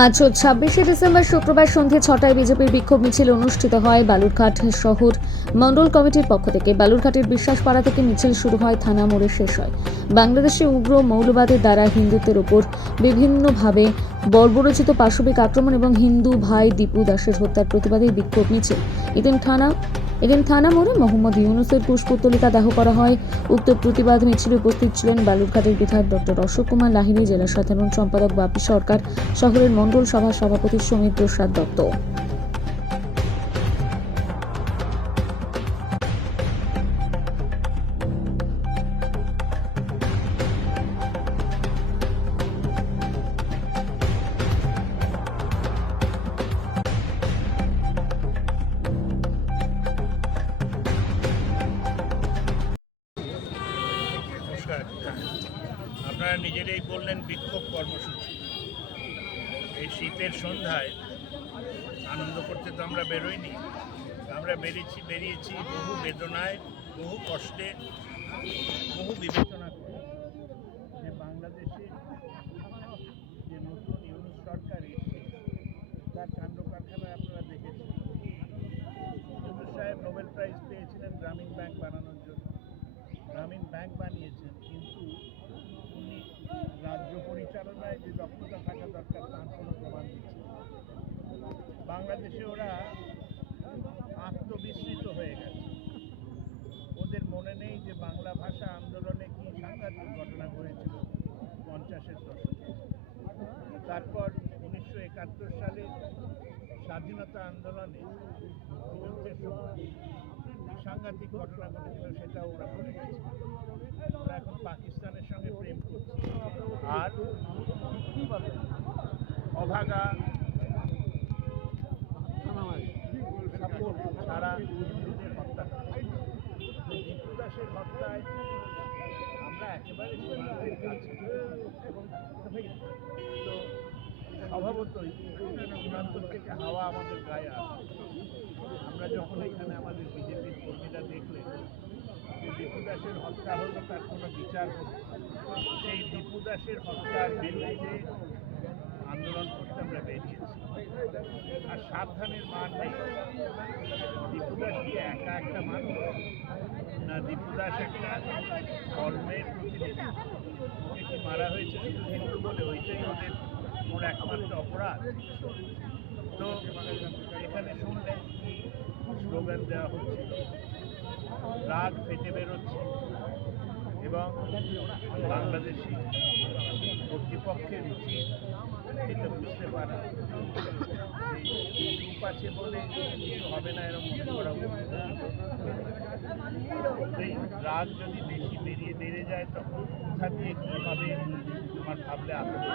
আজ ছাব্বিশে ডিসেম্বর শুক্রবার সন্ধে ছটায় বিজেপির বিক্ষোভ মিছিল অনুষ্ঠিত হয় বালুরঘাট শহর মণ্ডল কমিটির পক্ষ থেকে। বালুরঘাটের বিশ্বাসপাড়া থেকে মিছিল শুরু হয়, থানা মোড়ে শেষ হয়। বাংলাদেশে উগ্র মৌলবাদের দ্বারা হিন্দুত্বের উপর বিভিন্নভাবে বর্বরচিত পাশবিক আক্রমণ এবং হিন্দু ভাই দীপু দাসের হত্যার প্রতিবাদে বিক্ষোভ মিছিল। এদিন থানা এদিন থানা মোড়ে মোহাম্মদ ইউনুসের পুষ্পতলিকা দাহ করা হয়। উক্ত প্রতিবাদ মিছিলে উপস্থিত ছিলেন বালুরঘাটের বিধায়ক ডক্টর অশোক কুমার লাহিনী, জেলা সাধারণ সম্পাদক বাপি সরকার, শহরের মণ্ডল সভা সভাপতি সমীর প্রসাদ দত্ত। নিজেরাই বললেন বিক্ষোভ কর্মসূচি। এই শীতের সন্ধ্যায় আনন্দ করতে তো আমরা বেরোইনি। আমরা বেরিয়েছি বেরিয়েছি বহু বেদনায়, বহু কষ্টে, বহু বিবেচনা করে যে বাংলাদেশে যে নতুন ইউনুস সরকার তার কাণ্ড কারখানায় আপনারা দেখেছেন। ইউনুস সাহেব নোবেল প্রাইজ পেয়েছিলেন গ্রামীণ ব্যাংক বানানোর জন্য। গ্রামীণ ব্যাংক বানিয়েছেন, কিন্তু যে দক্ষতা থাকা দরকার, তার কোনো প্রমাণ দিচ্ছে বাংলাদেশে ওরা আত্মবিস্মৃত হয়ে গেছে। ওদের মনে নেই যে বাংলা ভাষা আন্দোলনে কি সাংঘাতিক ঘটনা ঘটেছিল পঞ্চাশের দশকে। তারপর উনিশশো একাত্তর সালে স্বাধীনতা আন্দোলনে সাংঘাতিক ঘটনা ঘটেছিল সেটা ওরা ভুলে গেছে। এখন করছে আর অভাগা করছে দীপু দাসের হত্যায় আমরা একেবারে সীমান্তের তো স্বভাবতই সীমান্ত থেকে হাওয়া আমাদের গায়ে আসে। আমরা যখন এখানে আমাদের বিজেপির কর্মীরা দেখলেন যে দীপু দাসের হত্যা হলো তার কোনো বিচার সেই দীপু দাসের হত্যার বিরুদ্ধে আন্দোলন করতে আমরা বেরিয়েছি। আর সাবধানের মান নেই। দীপু দাস কি একা একটা মানুষ? না, দীপু দাস একটা ধর্মের প্রতিনিধি। মারা হয়েছে হিন্দু বলে? ওইটাই ওদের ওর একমাত্র অপরাধ। তো এখানে শুনলেন কি স্লোগান দেওয়া হচ্ছে রাগ ফেটে বেরোচ্ছে এবং বাংলাদেশি কর্তৃপক্ষের উচিত এটা বুঝতে পারা এই আছে বলে হবে না এরকম করা এই রাগ যদি বেশি বেরিয়ে বেড়ে যায়, তখন কোথা দিয়ে কী হবে আমার ভাবলে আতঙ্ক।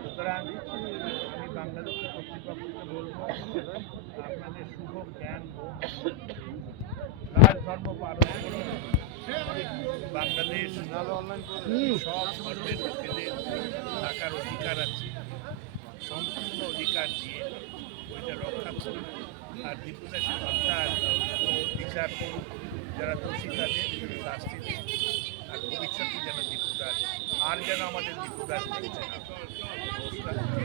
সুতরাং আমি বাংলাদেশের কর্তৃপক্ষকে বাংলাদেশ সব থাকার অধিকার আছে সম্পূর্ণ অধিকার দিয়ে ওইটা রক্ষা করুন আর দীপুদাসের হত্যার বিচার করুন যারা দোষী তাদের শাস্তি দিন আর ভবিষ্যতে যেন দীপুদাস আর যেন আমাদের না নমস্কার